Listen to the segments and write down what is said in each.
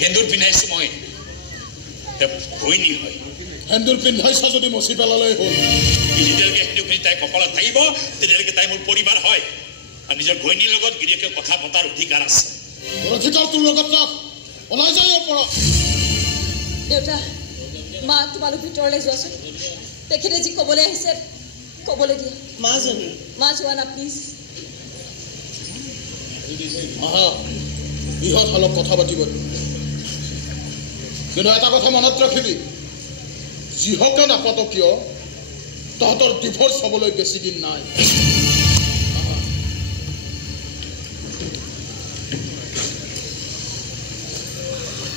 সেন্দুৰ পিন্ধাইছো মই ঘৈণী হয় সেন্দুৰ পিন্ধাইছা যদি মচি পেলালেই হ'ল যেতিয়ালৈকে সেন্দুৰখিনি তাই কপালত থাকিব তেতিয়ালৈকে তাই মোৰ পৰিবাৰ হয় আৰু নিজৰ ঘৈণীৰ লগত গিৰিয়েকে কথা পতাৰ অধিকাৰ আছে অধিকাৰ তোৰ লগত ৰাখ ওলাই যায় ইয়াৰ পৰা দেউতা মা তোমালোক ভিতৰলৈ যোৱাচোন তেখেতে যি ক'বলৈ আহিছে ক'বলৈ দিয়া মা যোৱা না প্লিজ আহা ইহঁত অলপ কথা পাতিব কিন্তু এটা কথা মনত ৰাখিবি যিহকে নাপাতো কিয় তহঁতৰ ডিভোৰ্চ হ'বলৈ বেছি দিন নাই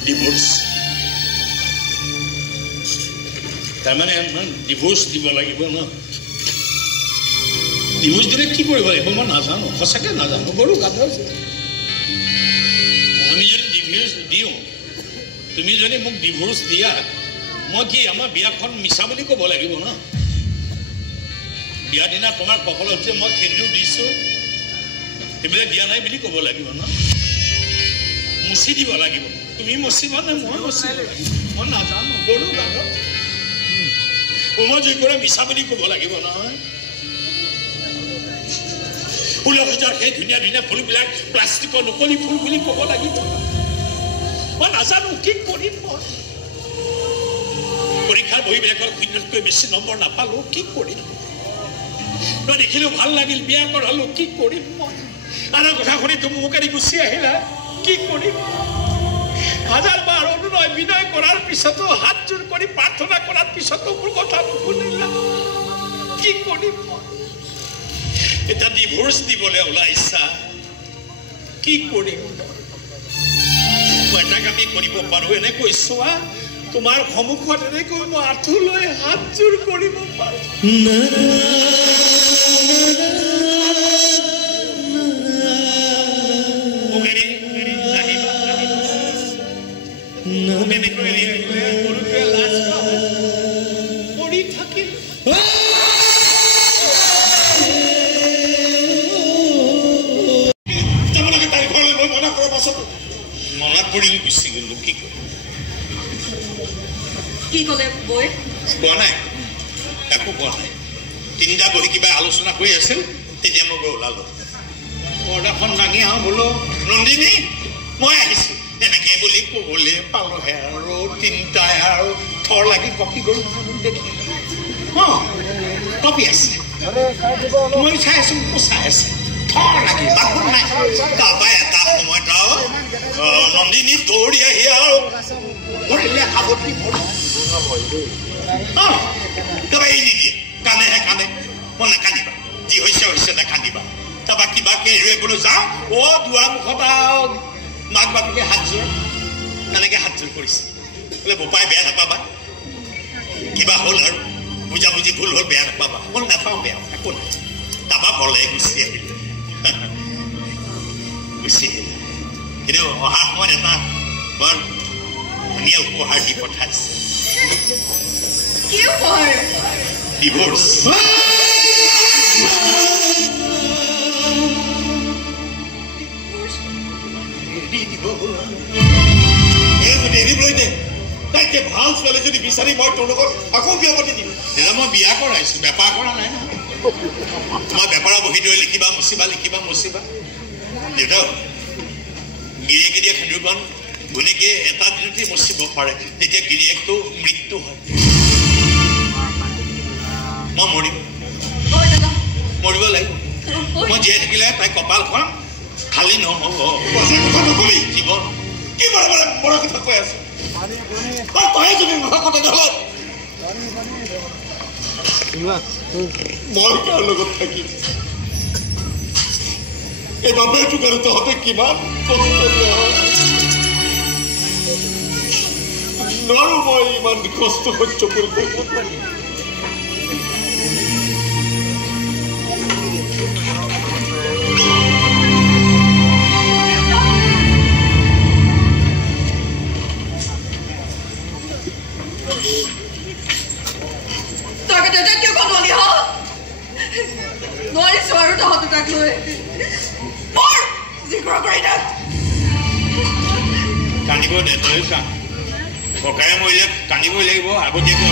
ডিভোৰ্স তাৰ মানে ডিভোৰ্স দিব লাগিব না ডিভোৰ্স দিলে কি কৰিব লাগিব মই নাজানো সঁচাকে নাজানো বড়ো গাধা হৈছে আমি যদি ডিভোর্স দিওঁ তুমি যদি মোক ডিভোর্স দিয়া মই কি আমাৰ বিয়াখন মিছা বুলি ক'ব লাগিব না বিয়া দিনা তোমাৰ কপালত যে মই সেন্দুৰ দিছোঁ সেইবিলাক দিয়া নাই বুলি ক'ব লাগিব না মুচি দিব লাগিব তুমি মচিবা নে মই মচিব মই নাজানো গৰু গাধ মই যি কৰে মিছা বুলি ক'ব লাগিব নহয় 16,000 সেই ধুনীয়া ধুনীয়া ফুলবিলাক প্লাষ্টিকৰ নকলি ফুল বুলি ক'ব লাগিব মই নাজানো কি কৰিম মই পৰীক্ষাৰ বহীবিলাকৰ 0তকৈ বেছি নম্বৰ নাপালো কি কৰিম মই দেখিলেও ভাল লাগিল বিয়া কৰালো কি কৰিম মই আৰু কথা শুনি তুমি মোক এৰি গুচি আহিলা কি কৰিম হাজাৰ বাৰ অনুনয় বিনয় কৰাৰ পিছতো হাত জোৰ কৰি প্ৰাৰ্থনা কৰাৰ পিছতো মোৰ কথা নুশুনিলা কি কৰিম এটা ডিভোৰ্স দিবলৈ ওলাইছা কি কৰিম মই এটা কামেই কৰিব পাৰো এনেকৈ চোৱা তোমাৰ সন্মুখত এনেকৈ মই আঁঠু লৈ হাত জোৰ কৰিব পাৰো মনত পৰিল গুচি গলো কি ক'লে বৈ কোৱা নাই একো কোৱা নাই তিনিটা বহি কিবা আলোচনা কৰি আছিল তেতিয়া মই গৈ ওলালো পৰ্দাখন দাঙি আহোঁ বোলো নন্দিনী মই আহিছোঁ এনেকে বুলি ক'বলৈ পালোহে আৰু তিনিটাই আৰু থৰ লাগি কপি গ'ল দেখি অঁ কপি আছে মই চাই আছোঁ চাই আছে থৰ লাগি বাখোন নাই তাৰপৰা এটা সময়ত আৰু নন্দিনী দৌৰি আহি আৰু কৰিলে সাৱটি অঁ তাৰপৰা এই নিদিয়ে কান্দেহে কান্দে মই নাকান্দিবা যি হৈছে হৈছে নাকান্দিবা তাৰপৰা কিবাকে এৰুৱাবলৈ যাওঁ দুৱাৰ মুখত আৰু মাক বাপেকে হাতযোৰ এনেকৈ হাতযোৰ কৰিছে বোলে বোপাই বেয়া নাপাবা কিবা হ'ল আৰু বুজাবুজি ভুল হ'ল বেয়া নাপাবা হ'ল নাপাওঁ বেয়া একো নাই তাৰপৰা পলাই গুচি আহিলে গুচি আহিলে কিন্তু অহা সময়ত এটা বৰ ধুনীয়া উপহাৰ দি পঠাইছে ডিভোৰ্স এৰিবলৈ দে তাইকে ভাল ছোৱালী যদি বিচাৰি মই তোৰ লগত আকৌ বিয়া পাতি দিম দাদা মই বিয়া কৰাইছো বেপাৰ কৰা নাই ন তোমাৰ বেপাৰৰ বহি লৈ লিখিবা মুচিবা দেউতা গিৰিয়েকে দিয়া খেন্দুৰখন ঘৈণীয়েকে এটা দিনতে মচিব পাৰে তেতিয়া গিৰিয়েকটো মৃত্যু হয় মই মৰিব লাগিব মই জীয়াই থাকিলে তাই কপালখন খালী নহ'ব কথা নকবি জীৱন কি বড় কথা কৈ আছো কয়ে তুমি কথা নহ'ল মই তাৰ লগত থাকিম এই বাপেৰটো কাৰণে তহঁতে কিমান কষ্ট নোৱাৰো মই ইমান কষ্ট সহ্য কৰিব কান্দিব দে তই চা ককায়ে মৰিলে কান্দিবই লাগিব আগতীয়াকৈ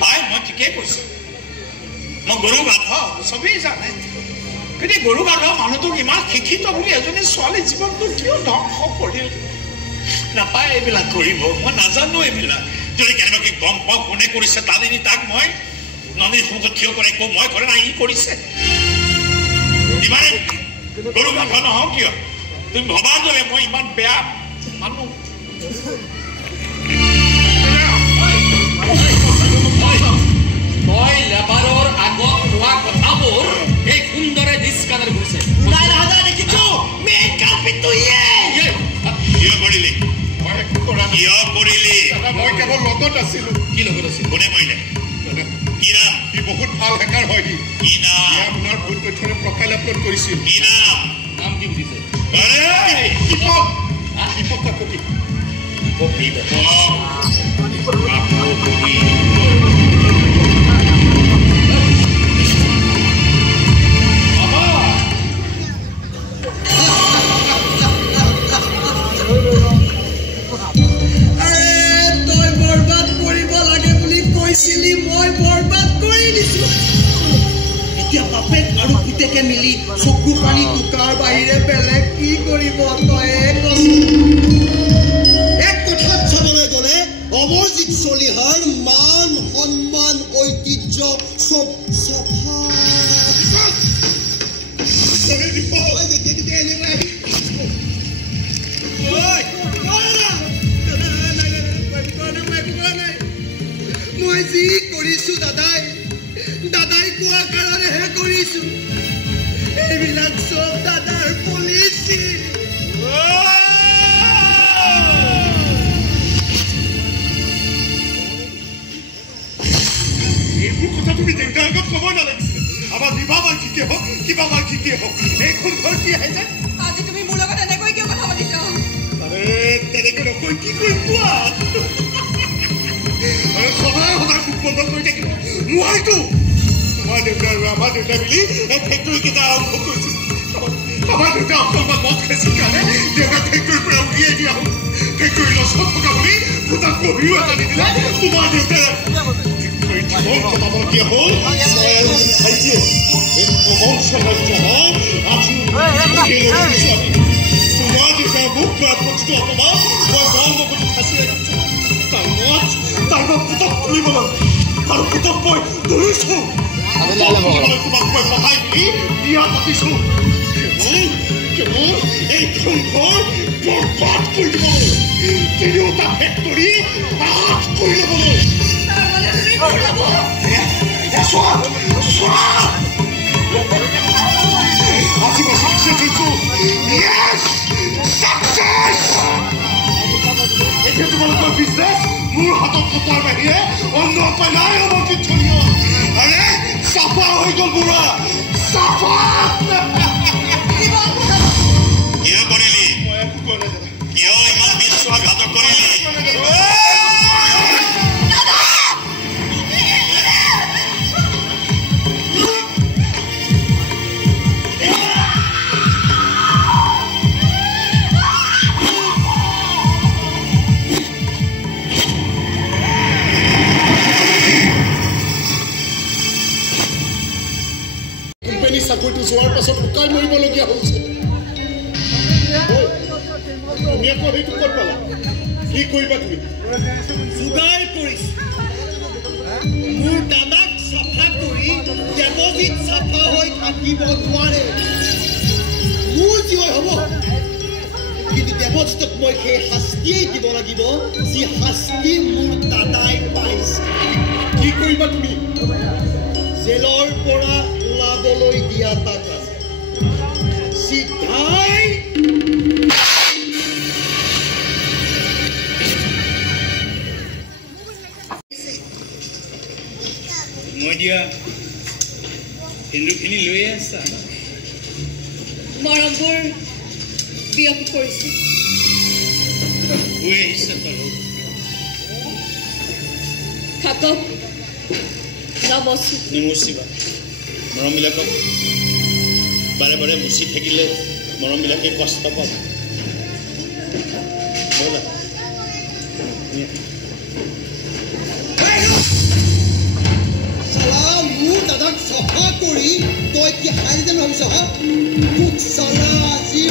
হয় মই ঠিকেই কৈছোঁ মই গৰু বান্ধ চবেই জানে কিন্তু গৰু বান্ধ মানুহটোক ইমান শিক্ষিত বুলি এজনী ছোৱালী জীৱনটো কিয় ধ্বংস কৰিল নাপায় এইবিলাক কৰিব মই নাজানো এইবিলাক যদি কেনেবাকৈ গম পাওঁ কোনে কৰিছে তাত তাক মই নদীৰ সন্মুখত থিয় কৰাই কওঁ মই ঘৰে নাই ই কৰিছে ইমানে গৰু বান্ধ নহওঁ কিয় তুমি ভবাৰ দৰে মই ইমান বেয়া মানুহ মই লেবাৰৰ আগত হোৱা কথাবোৰ এই সুন্দৰে ডিছকাভাৰ কৰিছে কিয় কৰিলি মই কেৱল লগত আছিলো কি লগত আছিল কোনে কৰিলে কি নাম সি বহুত ভাল হেকাৰ হয় সি কি নাম আপোনাৰ ভুল তথ্যৰে প্ৰফাইল আপলোড কৰিছিল কি নাম নাম কি বুজিছে দীপক কাকতি মই বৰবাদ কৰি দিছো এতিয়া বাপেক আৰু পুতেকে মিলি চকু পানী টুকাৰ বাহিৰে বেলেগ কি কৰিব তই এক কথাত চাবলৈ গ'লে অমৰজিৎ চলিহাৰ মান সন্মান ঐতিহ্য চব চাফা মই যি কৰিছো দাদাই কোৱা কাৰণেহে কৰিছো এইবিলাক চব দাদাৰ পলিচি এইবোৰ কথা তুমি দেউতাৰ আগত ক'ব নালাগিছিলে আমাৰ বিবাহ বাৰ্ষিকীয়ে হওক কিবা বাৰ্ষিকীয়ে হওক এইখন ঘৰ কি আহে যে আজি তুমি মোৰ লগত এনেকৈ কিয় কথা পাতিছা তেনেকৈ নকৈ কি কৰি কোৱা আৰু সদায় মোক বন্ধ কৰি থাকিব নোৱাৰিতো তোমাৰ দেউতা আৰু আমাৰ দেউতা মিলি এই ফেক্টৰীকেইটা আৰম্ভ কৰিছিল আমাৰ দেউতা অকলমান মদ খাইছিল কাৰণে দেউতা ফেক্টৰীৰ পৰা উলিয়াই দিয়া হ'ল ফেক্টৰী লছত থকা বুলি দুটা কবিও এটা নিদিলে তোমাৰ দেউতাই চলাবলগীয়া হ'ল ভাইটিয়ে এই প্ৰবল সাম্ৰাজ্য আজি তোমাৰ দেউতাই মোক কৰা প্ৰতিটো অপমান মই মগজুত সাঁচি ৰাখিছো তাৰ পুতক তুলিবলৈ আৰু পুতক মই ধৰিছো তোমাক মই সহায় দি বিয়া পাতিছো কেৱল এইখন ঘৰ বৰবাদ কৰি দিবলৈ তিনিওটা ফেক্টৰী আঘাত কৰি ল'বলৈ আজি মই চাকচেছ হৈছো এতিয়া তোমালোকৰ বিজনেছ মোৰ হাতত থকাৰ বাহিৰে অন্য উপায় নাই অমৰজিৎ চলিহাৰ আৰে চাফা হৈ গ'ল বুঢ়া চাফা কিয় কৰিলি মই একো কোৱা নাই দাদা কিয় ইমান বিশ্বাসঘাতক কৰিলি চাকৰিটো যোৱাৰ পাছত শুকাই মৰিবলগীয়া হৈছে তুমি আকৌ সেইটো ক'ত পালা কি কৰিবা তুমি যোগাৰ কৰিছো মোৰ দাদাক চাফা কৰি দেৱজিৎ চাফা হৈ থাকিব নোৱাৰে মোৰ জীৱ হ'ব কিন্তু দেৱজিৎক মই সেই শাস্তিয়েই দিব লাগিব যি শাস্তি মোৰ দাদাই পাইছে কি কৰিবা তুমি জেলৰ পৰা ওলাবলৈ দিয়া তাক চিধাই মই দিয়া সেন্দুৰখিনি লৈ আছা মৰমবোৰ বিয়পি কৰিছে গৈ আহিছে তলত থাকক নিমুচিবা মৰমবিলাকক বাৰে বাৰে মুচি থাকিলে মৰমবিলাকে কষ্ট পাব মোৰ দাদাক চফা কৰি তই কি হাৰি যেন ভাবিছ হা মোক চালা আজি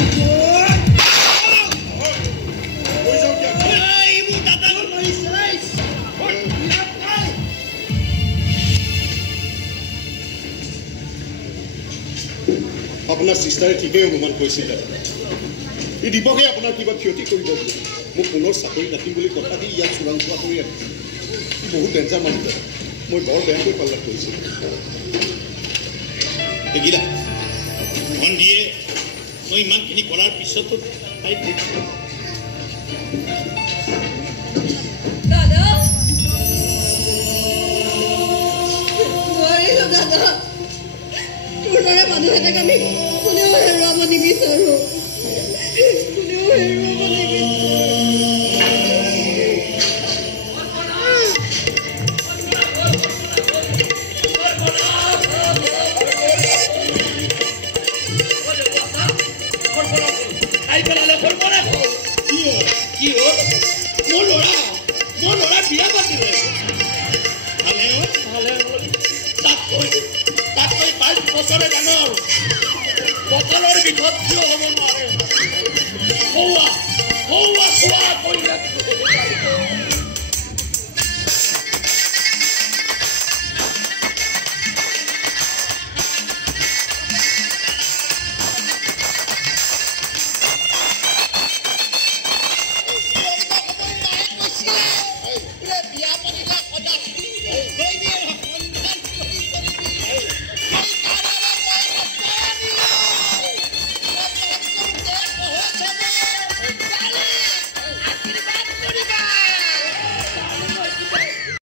আপোনাৰ চিষ্টাৰে ঠিকেই অনুমান কৰিছিলে এই দীপকে আপোনাৰ কিবা ক্ষতি কৰিব বুলি মোক পুনৰ চাকৰি নাতিম বুলি কথা দি ইয়াত চোৰাংচোৱা কৰি ৰাখিছে বহুত ডেঞ্জাৰ মানুহ মই বৰ বেয়াকৈ পাল্লা কৰিছিলোঁ দেখিলা ভণ্টিয়ে মই ইমানখিনি কৰাৰ পিছতো তাই দাদা নোৱাৰিলো দাদা তোৰ দৰে মানুহ এটাক আমি কোনেও হেৰুৱাব নিবিচাৰো কোনেও হেৰুৱাব বিয়া পাতিলে ভালে তাতকৈ 5 বছৰে ডাঙৰ কঁকালৰ বিষত কিয় হ'ব নোৱাৰে খোৱা কৰিলে আশীৰ্বাদ কৰিবা